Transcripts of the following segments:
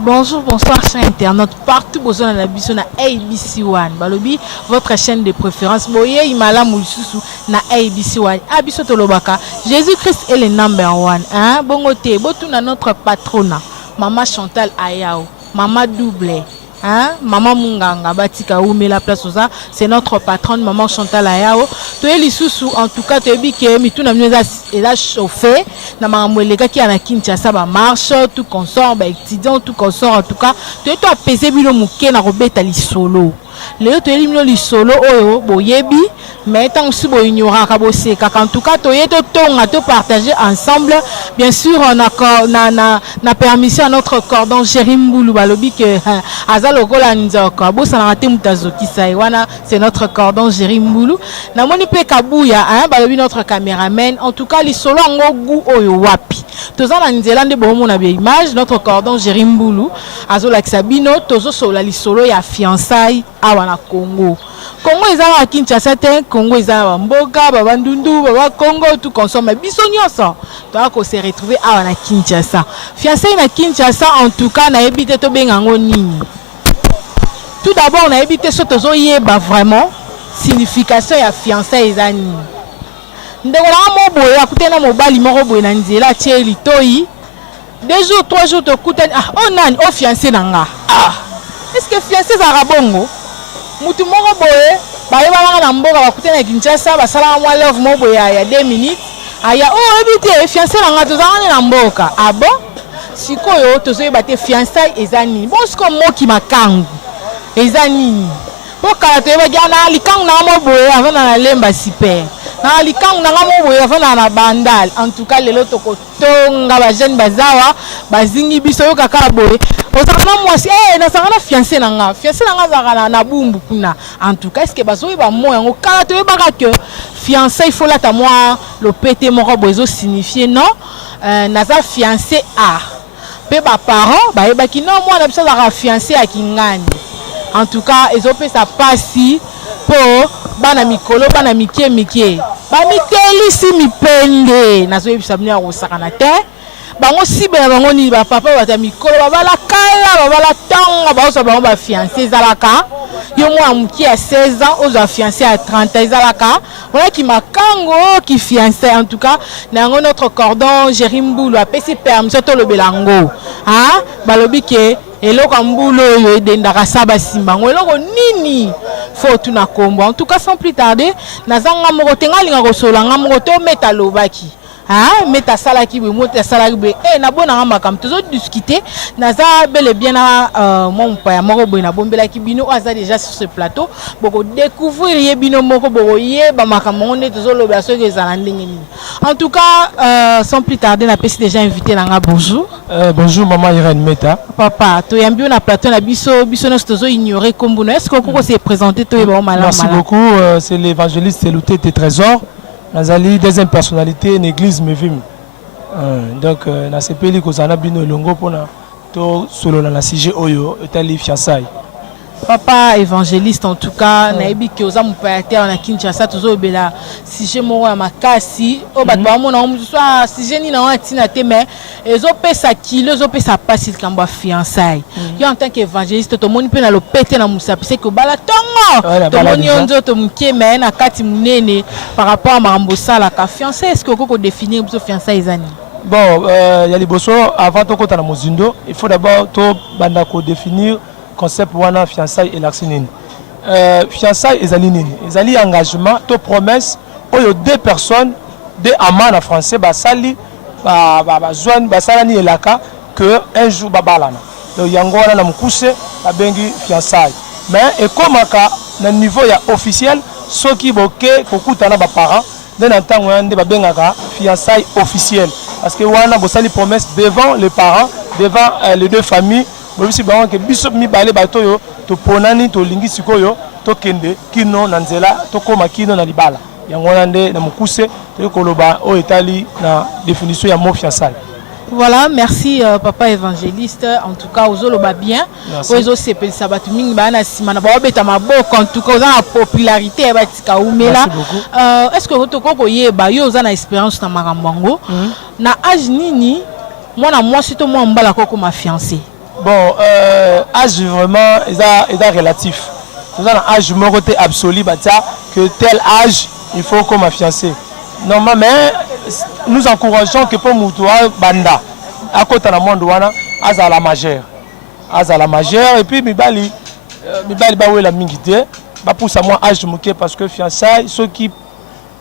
Bonjour, bonsoir, chers internautes. Partout, besoin de la biso na ABC One. Balobi, votre chaîne de préférence. Boye, imala moulisusu na ABC One. Abiso tolobaka. Jésus-Christ est le number one. Hein? Bongote, botu na notre patrona. Maman Chantal Ayao. Maman Double. Hein? Maman Munganga Batika Oumé la place ça, c'est notre patronne maman Chantal Ayao. Tu es lisusu en tout cas tu es que mi tout na mieux a chauffé na mamwelega qui ana Kinshasa ba marche tout consort ba étudiant tout consort en tout cas tu es toi peser bilo muke na robeta li solo. Léo tu es li solo oyo boyebi mais tant aussi bo ignorant ka boseka en tout cas tu es to tonga to partager ensemble bien sûr on a na permission à notre cordon Jérimboulou balobi que azalokola nzoko bosa na te mutazoki sai wana c'est notre cordon Jérimboulou na moni pe kabuya hein balobi notre caméraman en tout cas li solo ngogu oyo wapi toza na nzela nde bomo na image notre cordon Jérimboulou azola kisabino tozo sola li solo ya fiançailles awa na Congo. Congo ezala à Kinshasa te, Congo ezala mboka, baba ndundu, baba Congo tout consomme biso nyonso. Donc on s'est retrouvé à na Kinshasa. Fiancé na Kinshasa en tout cas na ebité to bengango nini. Tout d'abord na ebité so tozo yeba vraiment signification ya fiancé ezani. Ndeko na mo boye akutena mobali moko boye na nzela tie litoyi. 2 jours 3 jours to kutani oh nani oh fiancé nanga. Est-ce que fiancé za rabongo? Mutu moko boye bayeba na mboka bakutena Kinshasa basala mwa love mo boye ya 2 minutes aya oh ebité fiancé nanga tozana na mboka ah bon sikoyo tozoyeba te fiançailles ezani bon siko moki makangu ezani po kala toyeba jana likangu na mo boye avana na lemba super na likangu na mo boye avana na bandal en tout cas lelo tokotonga ba jeune bazawa bazingi biso yo kaka boye ozana mwasi na sangana fiancé nanga zaka na bumbu kuna en tout cas est-ce que bazoyeba mo yango kala toyeba que fiancé il faut la ta moi le pété moko bozo signifier non naza fiancé a pe ba parents ba yeba ki non moi na biso za fiancé a kingani en tout cas ezope sa pasi po bana mikolo bana mikie ba mikeli si mipende nazo yebisa bino ya kosakana te bango sibela bango ni ba papa bata mikolo babala kala babala tanga baosa bango ba fiancé zalaka yo mwa muki à 16 ans aux fiancé à 30 ans ezalaka voilà qui makango qui fiancé en tout cas nango notre cordon Jérimboulou a pesi permission to le belango hein balobi ke eloko mbulo yo dendaka saba simbango eloko nini faut tuna kombo en tout cas sans plus tarder nazanga moko tengalinga kosolanga moko to meta lobaki ah meta sala ki be mota sala ki be na bona ngamba kam tozo discuter naza bel et bien na mon paya moko boy na bombela ki bino aza déjà sur ce plateau boko découvrir ye bino moko boko ye ba makambo ne tozo loba so ke za ndenge ni en tout cas sans plus tarder na pesi déjà invité nanga bonjour bonjour maman Irène Meta papa to yambi na plateau na biso no tozo ignorer kombo est-ce que koko se présenter to ba malama merci beaucoup c'est l'évangéliste Selouté tes trésors Nazali deuxième personnalité une église me vim donc na sepeli ko zana bino longo pona to solo na sujet oyo etali fiançailles papa évangéliste en tout cas na ebi ki oza mopayate na Kinshasa tozo bela sujet moko ya makasi o bato ba mona soit sujet ni na watina te mais ezo pesa kilo ezo pesa pasi kamba fiançailles yo en tant qu'évangéliste to moni pe na lopete na musapi c'est que bala tongo to moni onzo to mkie mais na kati munene par rapport à mambo sala ka fiançailles est-ce que koko définir biso fiançailles ezani bon ya liboso avant to kota na mozindo il faut d'abord to banda ko définir concept wana fiançailles et l'axinine fiançailles ezali nini ezali engagement to promesse oyo deux personnes de amana français basali ba joindre basalani elaka que un jour babalana donc yango wana na mukuse babengi fiançailles mais ekomaka na niveau ya officiel soki boke kokutana ba parents de ntango ande babengaka fiançailles officielles parce que wana bosali promesse devant les parents devant les deux familles bobisi bango ke biso mibale bato yo to ponani to lingi sikoyo to kende kino na nzela to koma kino na libala yango nande na mukuse to koloba o etali na définition ya mot fiançailles. Voilà, merci papa évangéliste en tout cas ozoloba bien ozo sepeli sabatu mingi bana simana ba beta maboko en tout cas oza na popularité ba tika umela est-ce que otoko koyeba yo oza na expérience na makambo ngo na âge nini mwana mwasi to mwa mbala koko ma fiancé Bon, âge vraiment est relatif. Nous avons un âge moroté absolu, que tel âge, il faut comme ma fiancée. Normalement, mais nous encourageons que pour Moutoua Banda, à côté de la monde, à la majeure. À la majeure, et puis Mibali Baoué la mingité, pour ça, moi, âge de parce que fiançailles, ceux qui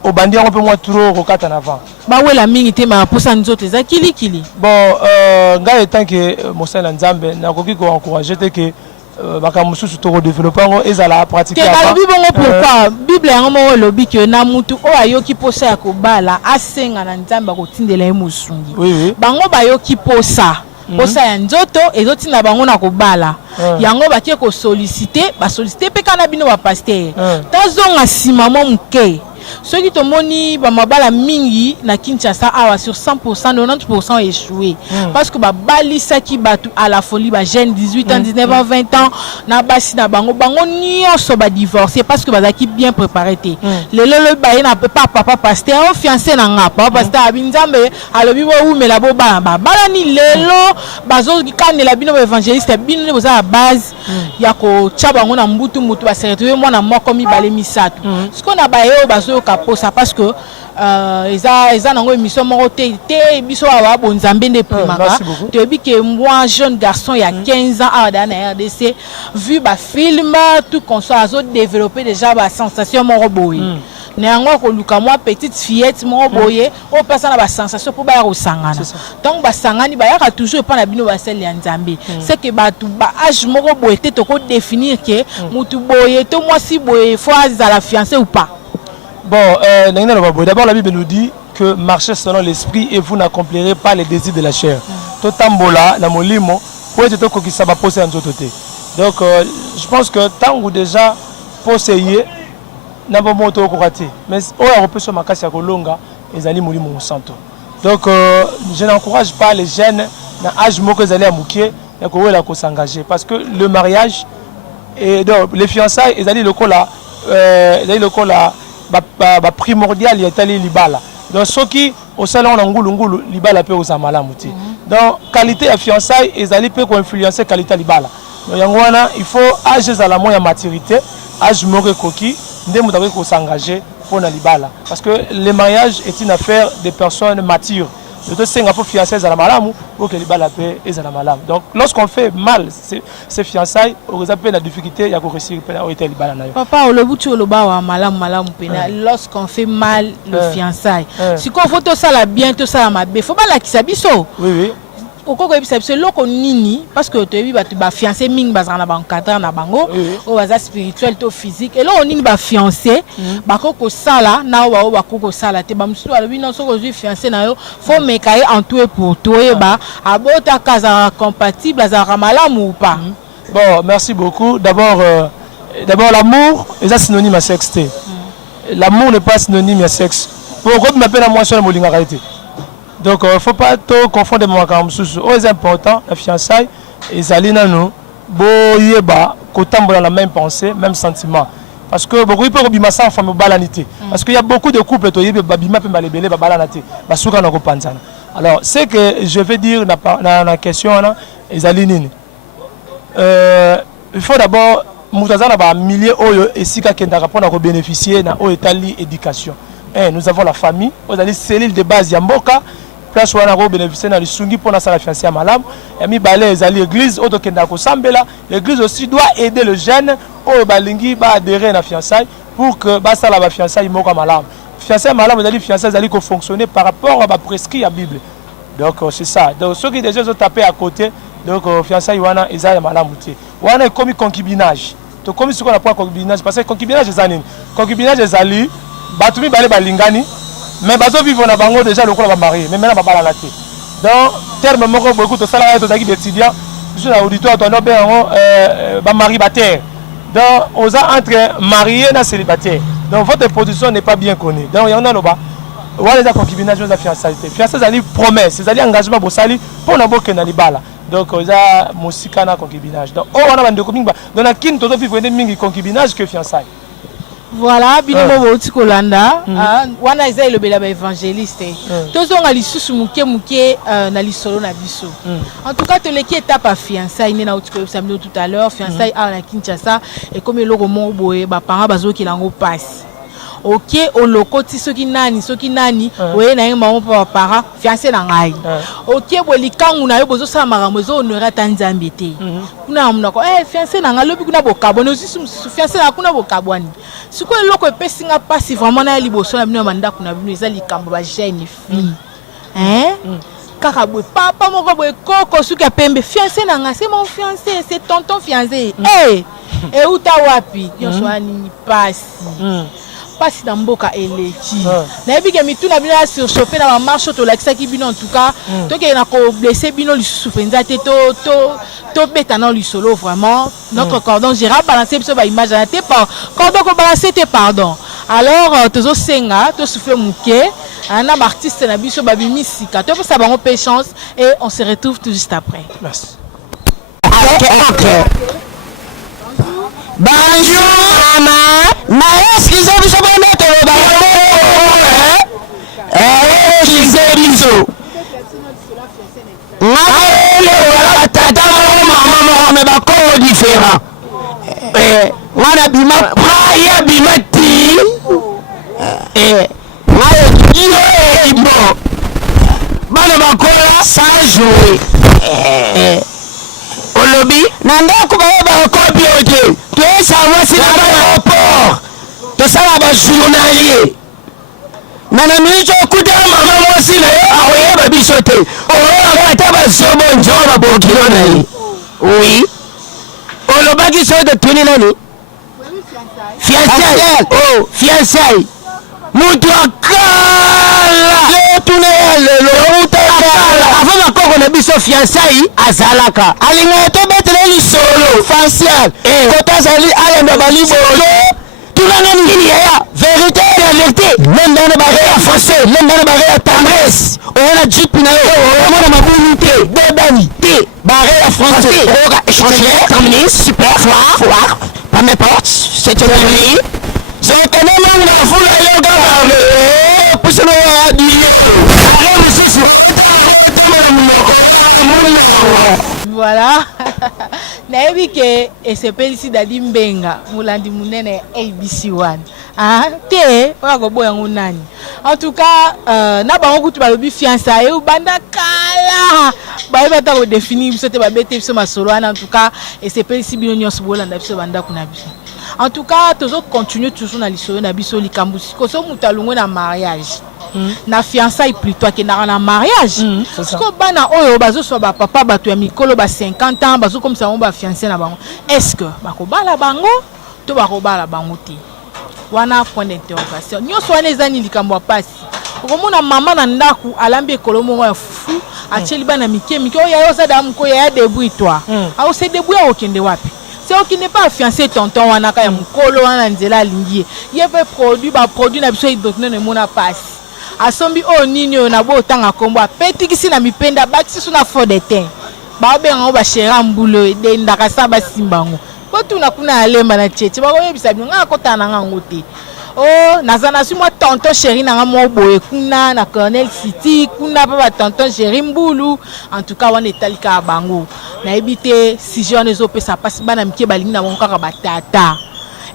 au bandi on peut moins trop au en avant. Baoué la mingité, mais pour ça, nous autres, les kili. Bon, gars, étant que Moussa Nzambe, n'a pas encouragé que bakamusu to développer ezala pratiquer avant. Pourquoi Bible yango lobi que na mutu o ayoki posa ya kobala asenga na nzamba kotindela emusungi. Oui. Bango bayoki posa. Posa ya nzoto ezotinda bango na kobala. Yango bakie ko solliciter pe kana bino ba pasteur. Tazonga sima mo muke. Ceux qui ont moni bamabala mingi na Kinshasa awa sur 100% 90% échoué parce que bali saki batu à la folie ba jeune 18 ans 19 ans 20 ans na basi na bango nyonso ba divorcer parce que bazaki bien préparé té le ba na pas papa pasteur o fiancé na nga papa pasteur abinzambe alobi bo umela bo ba bala ni lelo bazo kanela bino évangéliste bino ne boza base ya ko tchabango na mbutu mutu ba secrétaire moi na moko mi balé misato ce qu'on a ba yo bazo kaposa parce que eza nango émission moko te biso awa bonzambe nde primaka te bi que moi jeune garçon il y a 15 ans à na RDC vu ba film tout qu'on soit azo développer déjà ba sensation moko boye néanmoins ko luka moi petite fillette moko boye o pesa na ba sensation pour ba kosangana donc ba sangani ba yaka toujours pas na bino ba sel ya nzambe c'est que ba tu ba âge moko boye te to ko définir que mutu boye to moi si boye faut à la fiancée ou pas. Bon, d'abord la Bible nous dit que marchez selon l'esprit et vous n'accomplirez pas les désirs de la chair. Totambola, na molimo, pour être qui ça va poser en autorité. Donc, je pense que tant que déjà posséder, n'a pas monté au côté. Mais on peut se marquer sur Kolonga et les molimo au centre. Donc, je n'encourage pas les jeunes dans l'âge où ils allaient à Moukier et s'engager. Parce que le mariage et donc les fiançailles, ils allaient le col là. Primordial il y a libala donc ceux qui au salon ngulu libala peut aux malamuti donc qualité de fiançailles et ali peut influencer qualité libala donc yangwana il faut âge à la moyen maturité âge moko koki ndé mutako ko s'engager pour na libala parce que le mariage est une affaire des personnes matures. De Singapour fiancés à la malamu pour que les balles et à la malamu. Donc lorsqu'on fait mal ces fiançailles, on a la difficulté il y a réussir à les balles. Papa au bout tu le bas malamu pena lorsqu'on fait mal le fiançailles. Si qu'on faut tout ça là bien tout ça ma faut pas la qui s'abisso. Oui. Au coco c'est loko nini parce que tu as vu ba fiancé ming bazana ba encadrer na bango au baza spirituel to physique et là on nini ba fiancé ba koko sala na ba koko sala te ba musu alobi non so ko fiancé na yo faut mekaye en tout et pour tout et ba abota kaza compatible azara malamu ou pas. Bon, merci beaucoup. D'abord l'amour est synonyme à sexe. L'amour n'est pas synonyme à sexe. Pourquoi m'appelle à moi sur la molinga réalité? Donc, il ne faut pas tout confondre avec moi. C'est important, la fiançaille, et Zalina nous, dans la même pensée, même sentiment. Parce que beaucoup de gens sont en famille balanité. Parce qu'il y a beaucoup de couples qui sont balanité. Alors, ce que je vais dire dans la question, il faut d'abord, nous avons milliers de bénéficier de l'éducation. Nous avons la famille, nous avons les cellules de base Yamboka. Place où on a bénéficié dans le sungi pour la fiancée à Malam. Et mi balé l'église, l'église aussi doit aider le jeune au balingi va adhérer à la fiançaille pour que ça la fiançaille moka Malam. Fiancée à Malam, les fiançailles allaient fonctionner par rapport à la prescrit à la Bible. Donc c'est ça. Donc ceux qui déjà ont tapé à côté, donc fiançailles wana ils allaient Malam outil. Wana est comme concubinage. Donc comme ce qu'on appelle concubinage parce que concubinage est anine. Concubinage est ali, batumi balé balingani. Mais bazo vivre na bango déjà le va marié mais maintenant ba la té donc terme moko beaucoup to sala to zaki étudiant sur l'auditoire to no ben ba mari ba terre donc on a entre marié et célibataire donc votre position n'est pas bien connue donc il y en a là-bas on les a concubinage on a fiançailles ça ali promesse ça ali engagement bo sali pour na boke na libala donc on a musika na concubinage donc on a bande coming donc na kin to vivre mingi concubinage que fiançailles Voilà, bino bauti kolanda. Wana eza elobela ba évangéliste. Tozonga lisusu muke na lisolo na biso. En tout cas, te leki étape à fiançailles na uti ko samedi tout à l'heure, fiançailles à la Kinshasa et comme eloko mo boye ba parents bazo ki lango passe. Ok, au lokoti soki nani oye na maman papa para fiancé na ngai. Ok, boli kangu na yo bozo sa makambo zo honora tanzambe te. Kuna munako fiancé na ngai lobi kuna bokabone aussi fiancé na kuna bokabwani. Siko eloko epesinga pasi vraiment na liboso na bino manda kuna bino eza likambo ba jeune fille. Kaka boy papa moko boy koko suka pembe fiancé na ngai c'est mon fiancé, c'est tonton fiancé. Et uta wapi? Yo swani pasi. Pasi na mboka eleki na ebike mituna bino ya surchauffer na marche to lakisa ki bino en tout cas to ke na ko blesser bino lisusu penza te to beta na lisolo vraiment notre cordon gérable balancer biso ba image na te par cordon ko balancer te pardon alors tozo senga to souffler muke na artiste na biso ba bimisika to ça bango pe chance et on se retrouve tout juste après. Merci. Bonjour maman. Excusez biso bana to ba excusez biso. Ngale tata maman me ba ko différent. Wana bima praya bimati. Ngale bo. Bana ba ko la sa jouer. Olobi nanda ko ba ko bioje. Tu es savoir si dans l'aéroport tu sais la journalier nana mijo kuta mama mosi na awe ba bisote o ata ba sobo njora bo kilona oui o lo bagi so de tuni nani fiancé oh fiancé mutu akala le tuni le utakala avant ma koko na biso fiancé azalaka alinga to betele solo facial kota zali ayamba balibolo tulanga nini ya vérité même dans le barrière français même dans le barrière tendresse on a dit na yo on a mabuni te debani te barrière français on va échanger terminé super foire pas m'importe c'est une vie je connais même la foule yo gars pour se le dire allez monsieur voilà. Naebi ke esepelisi dadi mbenga mulandi munene ABC1. Te wako boya ngunani. En tout cas, na bango kutu balobi fiançailles ou banda kala. Ba bata ko définir biso te ba bete biso masolo en tout cas esepelisi bino nyonso bolanda biso banda kuna biso. En tout cas, toujours continuer toujours na lisolo na biso likambusi ko so mutalungo na mariage. Na fiançailles plutôt que na mariage parce que bana oyo bazo so ba papa bato ya mikolo ba 50 ans bazo comme ça on ba fiancé na bango est-ce que bako bala bango to bako bala bango te wana point d'interrogation nyoso wana ezani likambo pasi okomona mama na ndaku alambi ekolo mongo ya fufu acheli bana mike oyo ya yosa damu ko ya débrouille toi au se débrouiller okende wapi c'est qui n'est pas fiancé tonton wana ka ya mukolo wana nzela alingie yebe produit na biso idokne ne mona pasi asombi o nini o na bo tanga kombo apetikisi na mipenda bakisi suna fo de ten ba benga ba shera mbulo de ndaka saba simbango botu na kuna alemba na cheche ba oyebisa bino nga kota na ngango te oh nazana si moi tonton chéri na nga mo boye kuna na Cornell City kuna pa ba tonton chéri mbulu en tout cas wana etalika bango na ebite si jeune zo pesa pasi bana mike balingi na bonka ka batata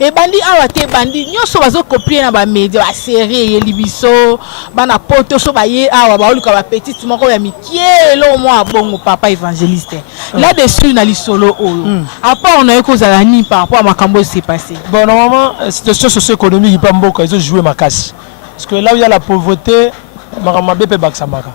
et bandi awa te bandi nyoso bazo copier na ba média ba série ye libiso bana poto so ba ye awa ba oluka ba petite moko ya mikie lo mo abongo papa évangéliste là dessus na lisolo oyo à part on a ekozala ni par rapport à makambo s'est passé bon normalement situation socio-économique pas mboka ils ont joué makasi parce que là où il y a la pauvreté makambo pe baksamaka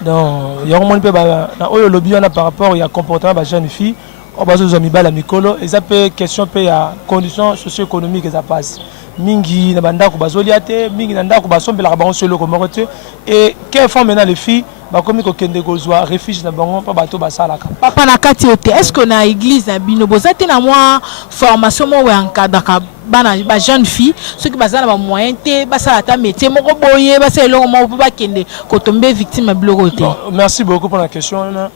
donc il y a vraiment pe ba na oyo lobby on a par rapport il y a comportement ba jeune fille on va se mibala mikolo et ça peut question peut ya conditions socio-économiques ça passe mingi na banda ko bazoliate mingi na ndako basombela ka bango solo ko mokote et quelles font maintenant les filles ba komi ko kende kozwa refuge na bango pa bato basalaka papa na kati ote est-ce que na église na bino bozate na moi formation mo encadre ka bana ba jeune fille ceux qui bazana ba moyen te basala ta métier moko boye basala longo mo ba kende ko tomber victime blocoté. Merci beaucoup pour la question.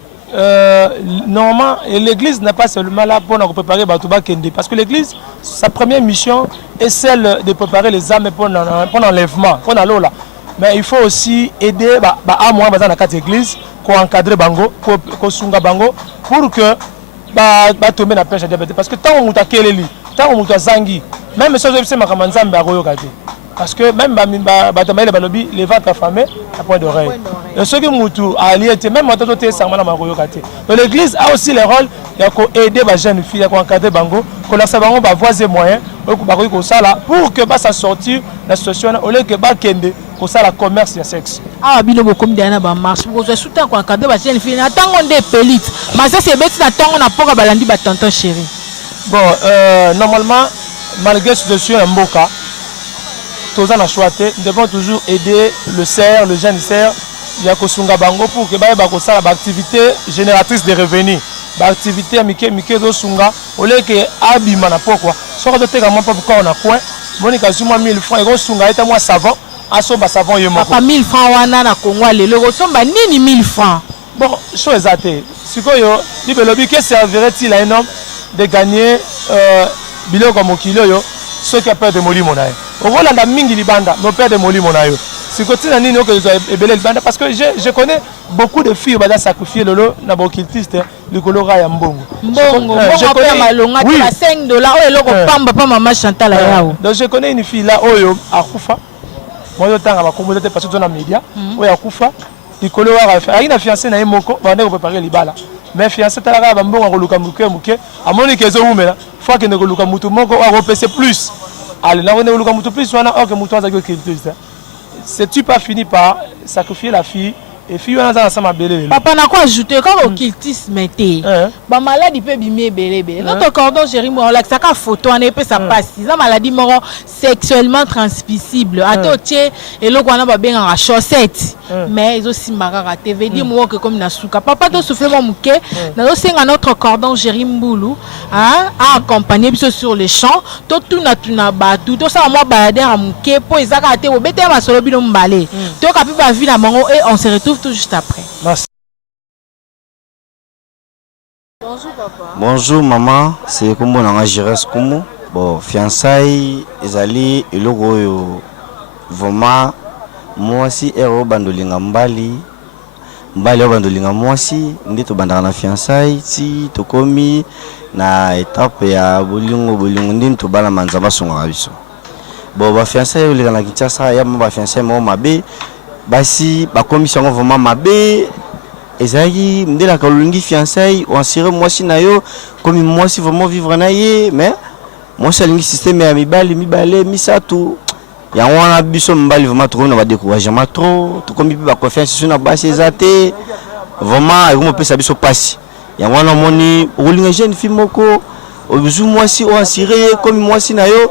normalement, l'église n'est pas seulement là pour nous préparer Batouba Kende. Parce que l'église, sa première mission est celle de préparer les âmes pour l'enlèvement, pour l'eau. Mais il faut aussi aider à moi dans la église, pour encadrer Bango, pour sunga Bango, pour que tomber la pêche à diabète. Parce que tant on a Keleli, tant on a Zangi, même si on a Makamanzam, parce que même les ventres affamés à point d'oreille. Et ceux qui ont allié, même moi, donc l'église a aussi le rôle d'aider les jeunes filles à encadrer Bango, que leur savons voies et moyens pour que ça sortir la situation au lieu que Bakende pour ça la commerce et le sexe. Ah, bino bokomi dana ba marche. Vous souhaitez qu'on encadrer les jeunes filles. Attends on des pélites. Mais ça c'est bête d'attendre on a pas balandi ba tonton chéri. Bon, normalement, malgré ce situation en Mboka, nous devons toujours aider le cerf, le jeune cerf, Yakosunga Bango pour que ça l'activité génératrice de revenus. L'activité Mike Sunga, au lieu que Abima n'a pas quoi. Soit on ne pas pourquoi on a quoi. Monica Zuma 1000 francs, et Sunga est à moi savon, à son savon yemo. Papa 1000 francs, wana na Congo, le ressemble ni 1000 francs. Bon, chose à terre. Si que servirait-il à un homme de gagner biloko comme kilo yo, ceux qui a peur de mourir mon aïe. Au Rwanda, mingi libanda, nos pères de mourir mon aïe. Si continue à dire que je parce que je connais beaucoup de filles qui ont sacrifié lolo na bokiltiste le colora ya mbongo. Je connais malonga oui. La 5 dollars et loko pamba pa maman Chantal yao. Donc je connais une fille là oyo akufa. Moi je tanga ba communauté parce que dans les médias oyo akufa. Le colora a fait une fiancée na moko ba ndeko préparer libala. Mais fiancé talaka ba mbongo koluka muke a moni kezo umela. Faut que ne koluka mutu moko a repasser plus. Allez, là on est koluka mutu plus wana ok mutu za kiltiste. C'est-tu pas fini par sacrifier la fille et fille on a ensemble belé. Papa n'a quoi ajouter quand au cultisme était. Ba maladie peut bimé belé. Notre cordon chéri moi là ça ka photo on peut ça passe. Ça maladie moro sexuellement transmissible. Atotie et le kwana ba benga en chaussette. Mais ils aussi marara TV dit moi que comme na souka. Papa to souffler moi muke na senga notre cordon chéri mbulu hein a accompagner biso sur les champs. To tuna batu to ça moi balader à muke po ezaka te obete ma solo bino mbale. To ka pi ba vie na mango et on se retrouve tout juste après. Merci. Bonjour papa. Bonjour maman, c'est comme on a géré ce comme bon fiançailles ezali eloko yo vraiment moi si ero bandolinga mbali o bandolinga moi si ndito bandana na fiançailles si tokomi na étape ya bolingo ndito bala manzaba songa biso. Bon ba fiançailles olika na Kinshasa ya ba fiançailles mo mabe basi ba commission vraiment mabe ezali ndela kalungi fiançailles on sire moi si na yo comme moi si vraiment vivre na ye mais moi c'est le système ya mibale misatu ya wana biso mbali vraiment trop na ba découragement trop tout comme ba confiance sur na basi ezate vraiment et on peut sabiso passer ya wana moni olinga jeune fille moko obizu moi si on sire comme moi si na yo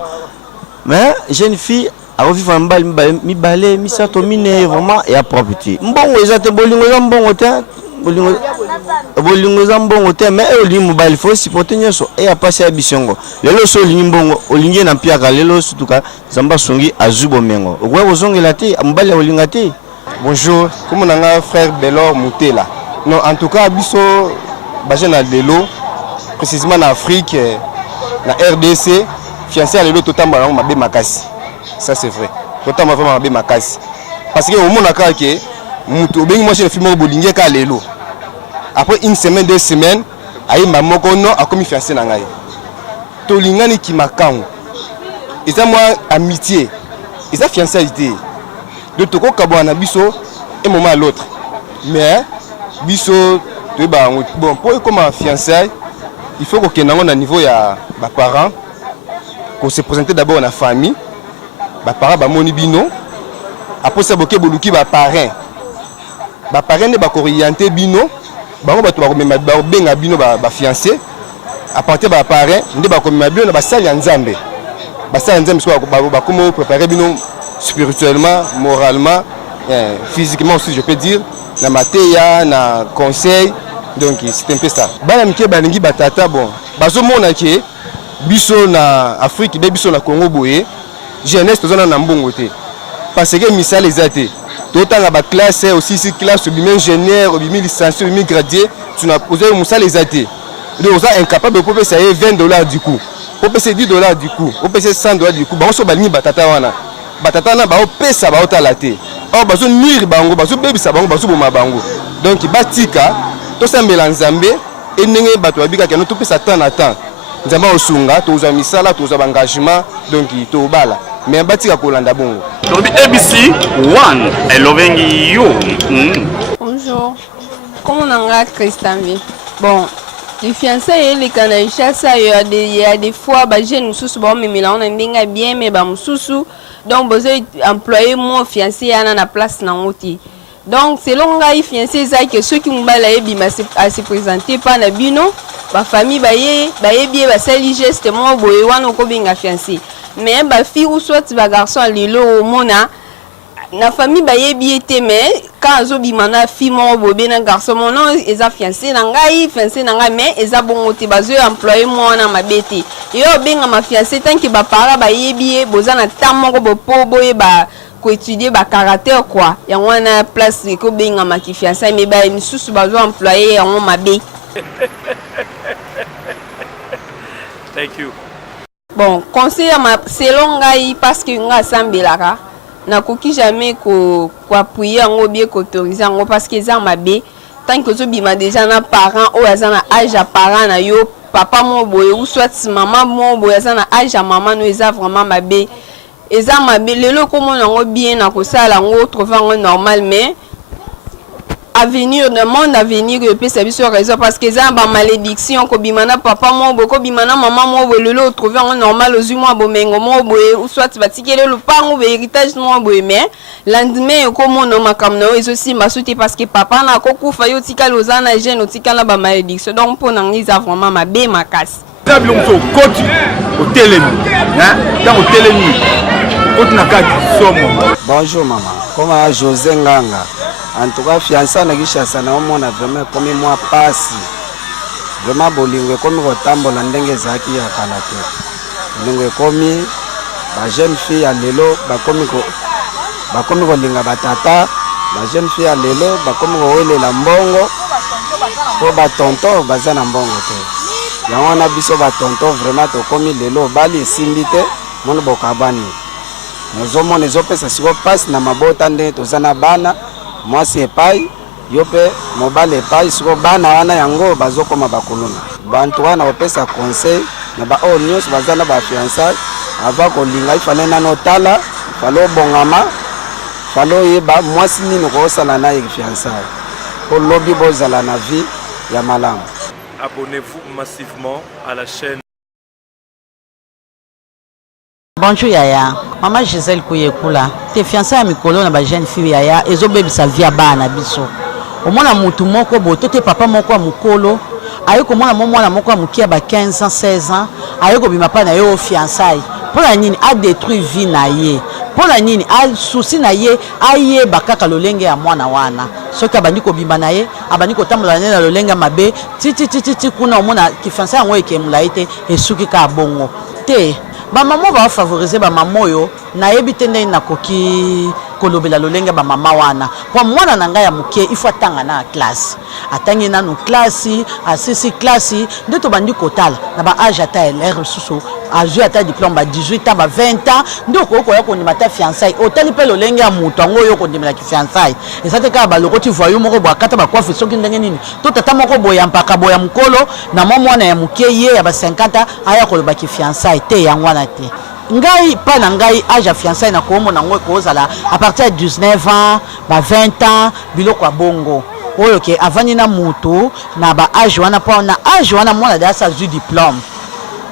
mais jeune fille a vivre mbali mibale misato mine vraiment et à propriété mbongo ezate bolingo za mbongo te bolingo za mbongo te mais olingi mobile faut supporter nyoso et a passer à bisongo lelo so olingi mbongo olingi na mpiaka lelo sutuka zamba songi azubo mengo okwa ozongela te mbali olinga te. Bonjour, comme on a un frère Belor Moutela. Non, en tout cas biso baje na lelo précisément en Afrique na RDC fiancé à lelo totamba na mabe makasi. Ça c'est vrai. Totalement vraiment mabe makasi. Parce que au monde akaka ke mutu obengi moi chez film bolinge ka lelo. Après une semaine, 2 semaines, aïe mamoko no a commis fiancé na ngai. To lingani ki makango. Eza moi amitié. Eza fiançailles. De toko kabwana biso un moment à l'autre. Mais biso to ba bon pour comme fiançailles, il faut que kenango na niveau ya ba parents qu'on se présenter d'abord na famille. Ba parents ba moni bino. Après ça boké boluki ba parrain. Ba parrain ne ba ko orienter bino. Bango bato ba komema ba benga bino ba fiancé à partir ba parrain nde ba komema bino na ba sali nzambe so ba komo préparer bino spirituellement, moralement, physiquement aussi je peux dire na mateya na conseil donc c'est un peu ça. Bana mike balingi batata bon bazo mona ke biso na Afrique be biso na Congo boye jeunesse tozana na mbongo te parce que misala ezate totanga ba classe aussi ici classe bimi ingénieur bimi licencié bimi gradué tu n'as posé musala les athées donc on est incapable de ça y $20 du coup on peut $10 du coup on peut $100 du coup ba so balingi batata wana ba opesa ba otalate or bazo miri bango bazo bebisa bango bazo boma bango donc batika to sambela nzambe enenge bato babika keno to pesa temps na temps nzamba osunga to uza misala to uza engagement donc to bala mais batika kolanda bongo Lobby ABC 1 et Lovengi yo. Bonjour. Comment on a Christambi? Bon, les fiançailles, les canadiens, ça, il y a des fois, bah, j'ai une sous bon, mais là, on a bien, mais bah, mon sous donc, besoin employer mon fiancé à la place dans l'outil. Donc, c'est long, les fiancés, ça, que ceux qui m'ont balayé, à se présenter par la bino, ma famille, bah, bien, bah, c'est les gestes, moi, boy, on a bien fiancé. Mais bah fille ou soit va garçon lelo au mona na famille ba yebi été mais quand zobi mana fille mo bobé na garçon mon nom eza fiancé na ngai mais eza bon te bazo employé moi na mabete yo benga ma fiancé tant que ba para ba yebi boza na tamo ko bo boye ba ko étudier ba caractère quoi ya wana place ko benga ma ki fiancé mais ba misusu bazo employé ya on mabe. Thank you. Bon, conseil c'est long parce que nga sambelaka na koki jamais ko appuyer ngo bien ko autoriser ngo parce que ça mabe tant que zo bima déjà na parent ou azana âge à parent na yo papa mo boye ou soit maman mo boye azana âge à maman no eza vraiment mabe eza mabe lelo comme ngo bien na ko sala ngo trouver ngo normal mais avenir le monde avenir peut servir sur raison parce que ça ba malédiction ko bimana papa mo boko bimana maman mo le lo trouver en normal aux humains bo mengo mo boye ou soit ba tikele le pango héritage mo boye mais lendemain comme on makamno et aussi masuti parce que papa na ko kufa yo tikala ozana jeune tikala ba malédiction donc pour nangiza vraiment ma be makasi Tablo mso koti otelemi hein dans otelemi koti na kati somo. Bonjour maman, comment José Nganga. En tout cas, fiancé na kishasa na omona vraiment comme moi passe. Vraiment bolingo comme kotambola ndenge zaki ya kala te. Bolingo comme ba jeune fille ya lelo ba komi ko linga batata, ba jeune fille ya lelo ba komi ko welela mbongo. Po ba tonton baza na mbongo te. Ya wana biso ba tonton vraiment to komi lelo bali simbite mono bokabani. Nozomona ezopesa siko passe na mabota nde tozana bana. Moi c'est epai yope mobile epai siko bana wana yango bazokoma bakolona bantu wana opesa conseil na ba nyos bazana ba fiançailles avant kolinga ifale na notala falo bongama falo yeba mwasi nini ko sala na fiançailles pour lobby bozala na vie ya malamu. Abonnez-vous massivement à la chaîne. Bonjour Yaya, maman Gisèle Kouyekula. Tes fiancés à Mikolo na ba jeune fille Yaya, ezo bebi sa vie bana biso. Omona mutu moko boto te papa moko a mukolo, ayeko mona mwana moko a mukia ba 15 ans, 16 ans, ayeko bima pa na yo fiançailles. Pona nini a détruit vie na ye. Pona nini a souci na ye, aye bakaka lolenge ya mwana wana. Soki abandi ko bimba na ye, abandi ko tambola na lolenge mabe, ti kuna omona ki fiancé ngo ekemula ite esuki ka bongo. Te ba maman va favoriser ba maman yo na yebite ndenge na koki kolobela lolenge ba mama wana kwa mwana na ngai ya mukie il faut atanga na classe atangi na no classe asisi classe nde to bandi kotala na ba âge ata LR susu azui ata diplôme ba 18 ans ba 20 ans nde ko ya ko ndima ta fiançailles otali pe lolenge ya mutu ngo yo ko ndima la fiançailles ezate ka ba lokoti voyou moko bo akata ba coiffe soki ndenge nini to tata moko boya mpaka boya mukolo na mwana ya mukie ye ya ba 50 aya ko ba ki fiançailles te yango na te ngai pa na ngai âge fiançailles na komo na ngo ko zala à partir de 19 ans ba 20 ans biloko ya bongo oyo ke avani na mutu na ba âge wana pa na âge wana mwana da sa ju diplôme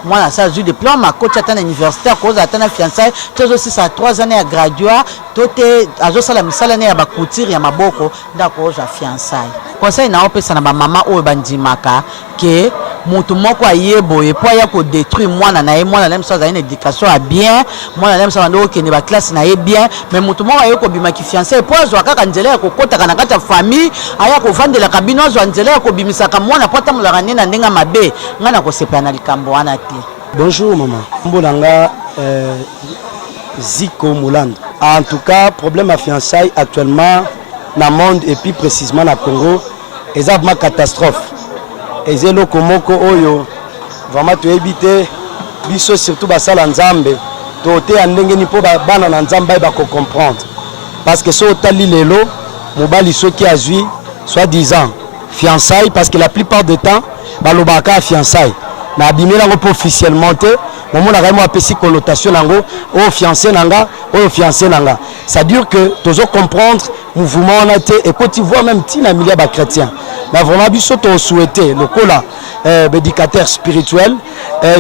mwana sa ju diplôme a coach atana universitaire ko za tana fiançailles tozo 6 à 3 années à graduat tote azo sala misala ne ya ba couture ya maboko ndako za fiançailles conseil na opesa na ba mama oyo bandimaka ke mutu moko ayeboye po ya ko détruire mwana na ye mwana na mso za une éducation à bien mwana na mso ba ndo kende ba classe na ye bien mais mutu moko ayeko bima ki fiancé po azwa kaka nzela ya kokota kana kata famille aya ko vandela kabino azwa nzela ya ko bimisaka mwana po tamulaka ne na ndenga mabe ngana ko sepa na likambo wana te. Bonjour maman. Mbolanga Ziko Mulando. En tout cas, problème à fiançailles actuellement dans le monde et puis précisément dans le Congo, c'est vraiment catastrophe. Et c'est le Komoko Oyo, vraiment tu éviter, biso surtout basala nzambe, tu es en ndenge ni po bana na nzambe ba comprendre. Parce que so tali lelo, mobali so qui a joué soi-disant fiançailles parce que la plupart du temps balobaka fiançailles. Na bimela ngo officiellement te, moment na vraiment apesi connotation nango, o fiancé nanga, o fiancé nanga. Ça veut dire que tu dois comprendre mouvement na te et quand tu vois même tina milliers ba chrétiens. Mais vraiment biso to souhaiter le kola éducateur spirituel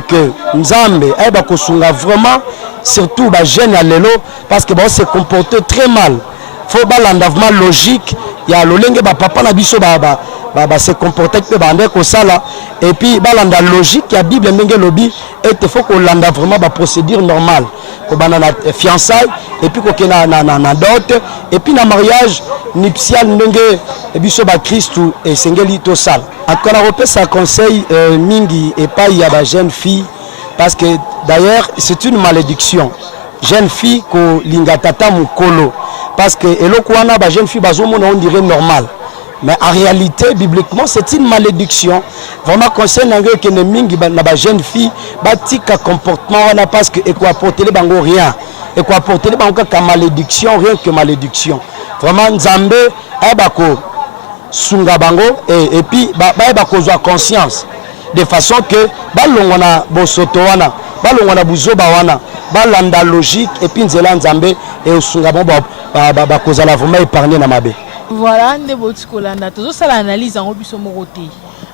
que nzambe ba kosunga vraiment surtout ba jeune à lelo parce que bon se comporter très mal. Faut ba l'endavement logique, il y a le lenge ba papa na biso ba se comporter que bande ko sala et puis balanda logique ya bible ndenge lobi et il faut qu'on landa vraiment ba procédure normale ko banana fiançailles et puis ko kena na dot et puis na mariage nuptial ndenge biso ba Christu et sengeli to sala akona repesa conseil mingi et pas il y a ba jeune fille parce que d'ailleurs c'est une malédiction jeune fille ko linga tata mukolo parce que eloko wana ba jeune fille bazomona on dirait normal. Mais en réalité, bibliquement, c'est une malédiction. Vraiment, conseil que les mingi na jeune fille, batika comportement parce que quoi apporter les bango rien, et quoi apporter les bango comme malédiction, rien que malédiction. Vraiment, Nzambe, bako sunga bango et puis bako zoa conscience de façon que balongona bosoto wana, balongona buzoba wana, balanda logique et puis nzela Nzambe et sunga bango bako zala vraiment épargner na mabe. Voilà, nous avons l'analyse en biso moroté.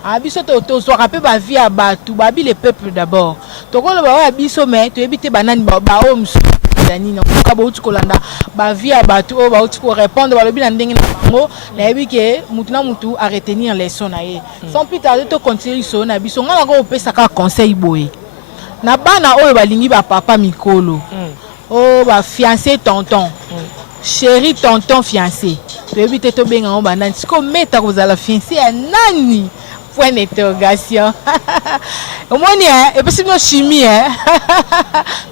A biso to so rappel ba vie à batu, ba bi le peuple d'abord. To ko lo ba biso mais to ebité banani ba o msu dani na ka bo tukolanda ba vie à batu o ba ko répondre ba lo bi na ndenge na bango na yebi ke mutu na mutu a retenir leçon na ye. Sans plus tarder to continuer so na biso ngala ko pesa ka conseil boye. Na bana oyo balingi ba papa mikolo. Oh ba fiancé tonton. Chéri tonton fiancé. Tu évites de bien en banane. Si on met à la fiancée à nani. Point d'interrogation. Au moins, et puis c'est une chimie.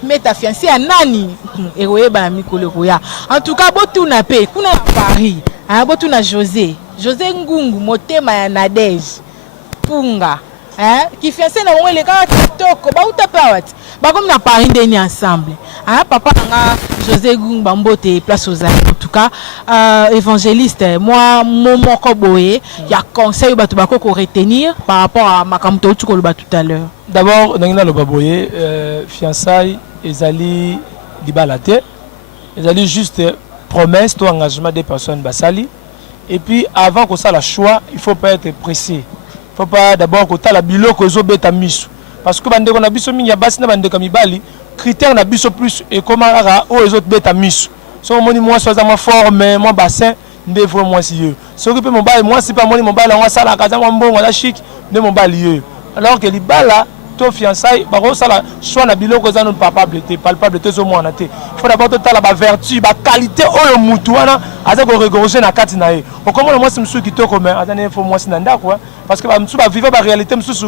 Mais ta fiancée à nani. Et oui, bah, Mikoloya. En tout cas, botou na paix. Kuna Paris. Botou na José. José Ngungu, motema ya Nadège. Punga. Qui fiancé na mwe le ka TikTok. Ba uta pawat. Ba comme na Paris deni ensemble. Papa nga José Ngungu bambote place aux amis. En tout cas, évangéliste, moi, mon koboye, il y a conseil qu'on retenir par rapport à ma camto tout à l'heure. D'abord, dans le baboye, fiançailles, ils allaient libalater, ils allaient juste promesse, tout engagement des personnes basali. Et puis, avant qu'on ça la choix, il ne faut pas être pressé. Il ne faut pas d'abord qu'on ait la bilo que zo beta misu. Parce que bande qu'on a biso mingi basi na bande kamibali, critère na biso plus et comment ara o les autres beta misu. So moi soit ma forme mon bassin ne faut moi si so que mon bail moi c'est pas mon bail on ça la casa mon bon la chic de mon bail alors que les bala to fiançailles ba ko sala soit na biloko za non palpable te zo moi na te faut d'abord to la ba vertu ba qualité o mutu wana aza ko regorger na kati na ye o comment moi c'est monsieur qui to comme atane faut moi si nanda quoi parce que ba msu ba vivre ba réalité msusu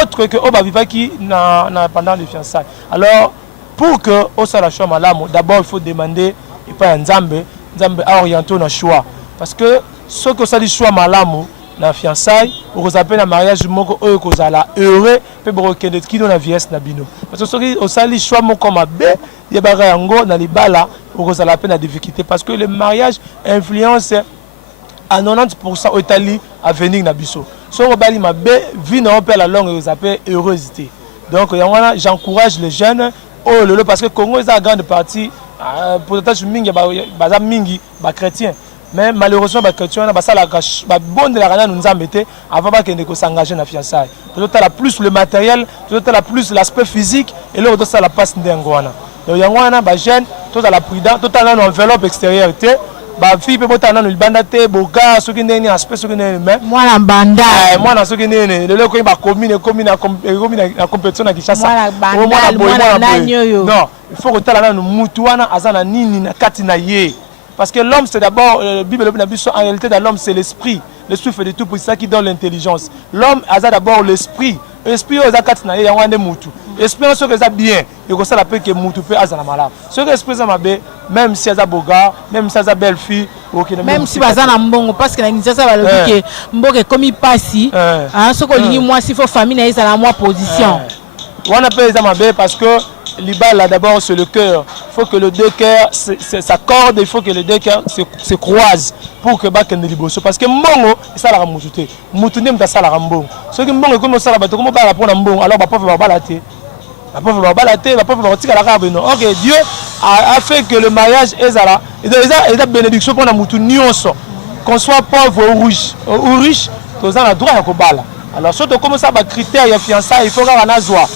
autre que o ba vivre qui na pendant les fiançailles. Alors pour que o sala choix malamu d'abord il faut demander et pas Nzambe a orienté nos choix parce que ce que ça dit choix malamu na fiançailles ou ça appelle un mariage moko oyo ko zala heureux pe bro kende ki na vieillesse na bino parce que ce qui ça dit choix moko mabe ya ba yango na libala ou ko zala peine na difficulté parce que le mariage influence à 90% au Italie à venir na biso so bali mabe vie na on la longue ça appelle heureuseté donc j'encourage les jeunes oh lolo parce que Congo est en grande partie pourcentage mingi baza mingi ba chrétien mais malheureusement ba chrétien na basala ba bonde la rana nous embêter avant ba kende ko s'engager na fiançailles tout la plus le matériel tout la plus l'aspect physique et là ça la passe ndengwana donc yangwana ba jeune tout la prudent tout la enveloppe extérieure té ba fille peut botana no libanda té boga soki ndeni aspect soki ndeni mais moi na banda moi na soki ndeni le ko ba commune na compétition na Kinshasa non il faut que tala na mutu wana azana nini na kati na ye parce que l'homme c'est d'abord Bible en réalité dans l'homme c'est l'esprit fait de tout pour ça qui donne l'intelligence l'homme a d'abord l'esprit aux kati na ye yango ande mutu esprit ce que ça bien et que ça la peut que mutu peut azana malade ce que esprit ça mabe même si elle a beau gars, même si elle a belle fille, même si baza na mbongo parce que na Kinshasa ba lobi que mboke comme il passe hein ce que lingi moi s'il faut famille na isa la moi position on appelle ça mabe parce que l'ibala d'abord c'est le cœur, il faut que les deux cœurs s'accordent, il faut que les deux cœurs se croisent pour que bakende liboso parce que mbongo ça la ramouté mutu ndem ta sala mbongo ce que mbongo comme ça la bato comme ba la pona mbongo alors ba pauvre ba balaté. La pauvre va balater, la pauvre va retirer la rabe. Non. Ok, Dieu a fait que le mariage est là. Et la bénédiction pour nous tous, qu'on soit pauvre ou riche, tous on a droit à Kobala. Alors, surtout comme ça, critère, il y a fiançailles, il faut qu'on a joie.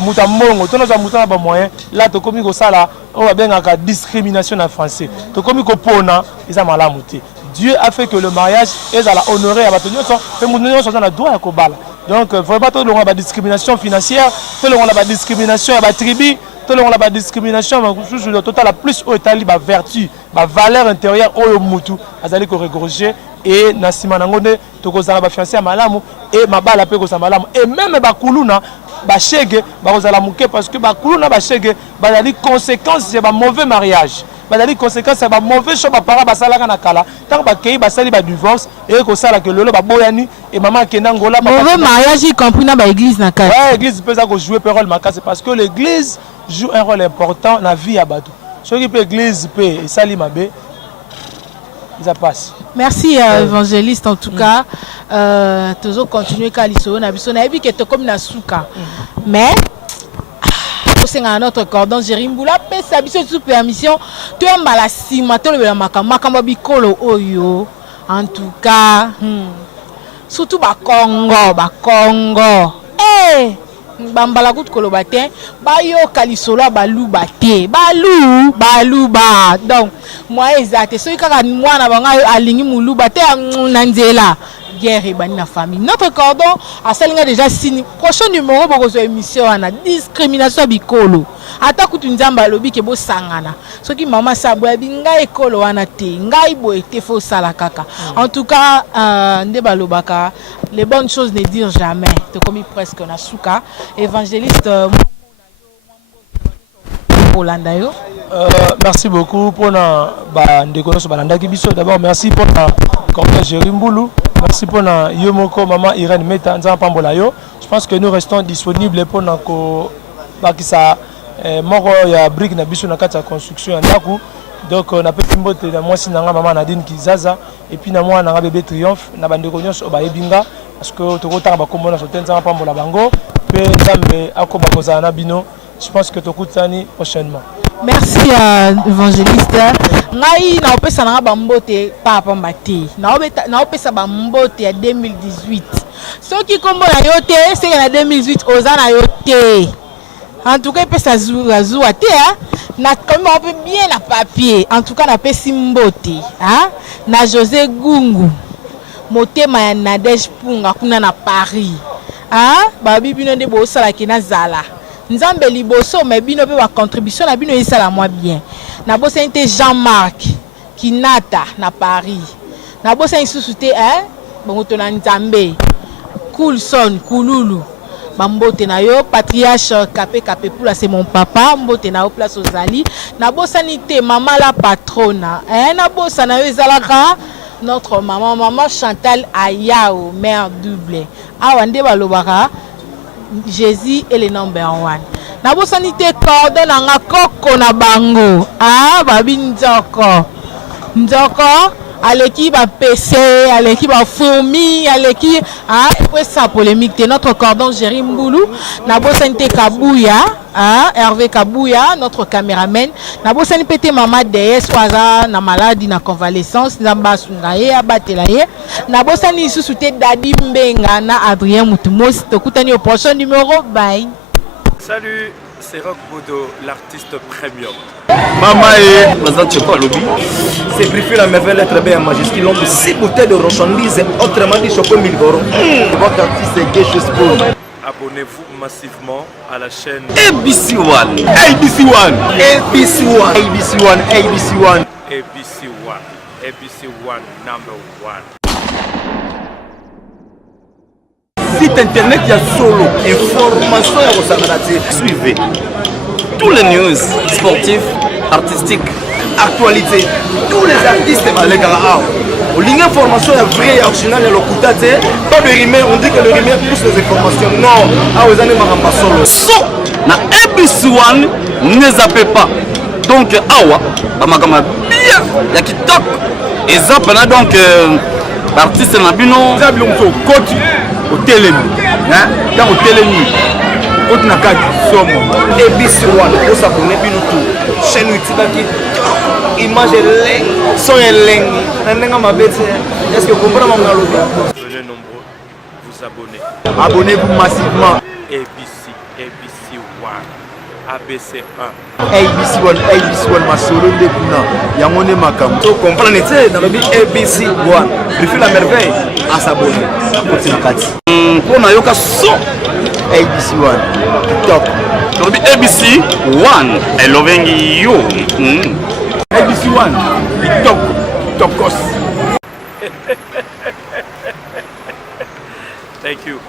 Moutamong, tous nos moutons pas moyen. Là, tu comme ça là, on va bien avoir discrimination en français. Tu comme pona, ils ont mal à mouter. Dieu a fait que le mariage est là honoré à Batonio, et nous sommes à droit à Kobala. Donc, il ne faut pas tout le monde avoir discrimination financière, tout le monde avoir discrimination à la tribu, tout le monde avoir discrimination, mais le total la plus haut est la vertu, la valeur intérieure au mutu, azali ko regorger et na sima ngone to ko zala ba fiancé malamu et mabala pe ko za malamu et même ba kuluna ba chege ba ko zala muke parce que ba kuluna ba chege ba dali conséquence c'est ba mauvais mariage. Les conséquences c'est mauvais chose ba para ba sala kana kala tant ba kei ba sali ba divorce et ko sala que lolo ba boyani et maman kena ngola ba mauvais mariage y compris na ba église na kala ouais église peut ça ko jouer rôle makase parce que l'église joue un rôle important na vie ya bato ceux qui peut église peut et sali mabe ça passe. Merci évangéliste en tout cas toujours continuer kaliso na biso na bi que to comme na suka mais c'est à notre cordon Jerimbula pesa biso sous permission tu es mbala sima to le makamba bikolo oyo en tout cas surtout ba Congo bambala kutu koloba te ba yo kalisolo balu baté balu ba donc moi ezate so kaka mwana banga alingi mulu baté na nzela guerre bani na famille notre cordon a salinga déjà signé prochain numéro pour que émission ana discrimination bikolo ata kutu nzamba lobi ke bo sangana soki mama sabwa binga ekolo wana te ngai boye te fo sala kaka en tout cas nde balobaka les bonnes choses ne dire jamais te comme presque na suka évangéliste Olanda yo merci beaucoup pour na ba ndeko so balanda ki biso d'abord merci pour na cordon Jerimbulu. Merci pour na yomoko maman Irène Meta nza pambola yo. Je pense que nous restons disponibles pour na ko bakisa moko ya brique na biso na kati ya construction ya ndaku. Donc on a petit mbote na mwasi nanga maman Nadine Kizaza et puis na mwa nanga bébé Triomphe na bandeko nyonso ba yebinga parce que to kotaka ba komona so tenza pambola bango pe nzambe akoba kozana na bino. Je pense que tokutani prochainement. Merci évangéliste. Ngai na opesa na bambote papa mbati. Na opesa bambote ya 2018. Soki kombo na yote c'est na 2018 ozana yote. En tout cas pesa zuwa te na comme on peut bien na papier. En tout cas na pesi mbote, hein? Na José Gungu. Motema ya Nadège Punga kuna na Paris. Hein? Ba bibino de bo sala kina zala. Nzambe liboso mais bino pe ba contribution na bino esala moi bien. Na bosa inte Jean-Marc Kinata na Paris. Na bosa isusuté bongo to na Nzambe. Coulson Kululu. Bambote na yo patriarche Kapé Poula c'est mon papa mbote na yo place ozali. Na bosa nité maman la patrona. Na bosa na yo ezalaka notre maman Chantal Ayao mère double. Awande balobaka Jésus est le number one. Na bosanité cordon na koko na bango. Babi Nzoko aleki ba PC, aleki ba fourmi, aleki pour ça polémique notre cordon Jerimbulu. Na bosanité Kabouya, Hervé Kabouya, notre caméraman. Na bosanité pété maman DS waza na maladie na convalescence, nzamba sungaye abatelaye. Na bosani susuté Dadi Mbenga na Adrien Moutumos. Tokutani au prochain numéro. Bye. Salut, c'est Rock Bodo, l'artiste premium. Maman et président Tchepo Lobby, c'est préféré la merveille lettre B en majuscule, l'ombre 6 bouteilles de rochonlise, autrement dit Choco Milgoro. Votre artiste c'est Gay Spoon. Abonnez-vous massivement à la chaîne ABC One. ABC One. ABC One. ABC One. ABC One. ABC One. ABC One number one. Site internet il y a solo information à suivez tous les news sportifs, artistiques, actualité. Tous les artistes les gars, au ligne information est vraie, originale, et l'occulté, pas de rumeur, on dit que le rumeur pousse les informations. Non, vous allez m'en solo. So, na ABC1, ne zappez pas. Donc, awa, bamakama bien, ya kitoko. Et zapana donc, l'artiste Nabino. Zabilo mso koti, au télémi. Dans au télémi. Koti na kaki, somo. ABC1, vous s'abonnez bien tout. Chaîne YouTube qui image est son est est-ce que vous comprenez mon logo? Venez nombreux, vous abonnez. Abonnez-vous massivement. ABC, ABC1, ABC1. ABC1 masolo de kuna yamone makam. So comprendre c'est dans le but ABC1. Préfère la merveille à s'abonner. Continue kati. Pour na yoka so ABC1 TikTok. Dans le but ABC1, I loving you. ABC1 TikTok. TikTokos. Thank you.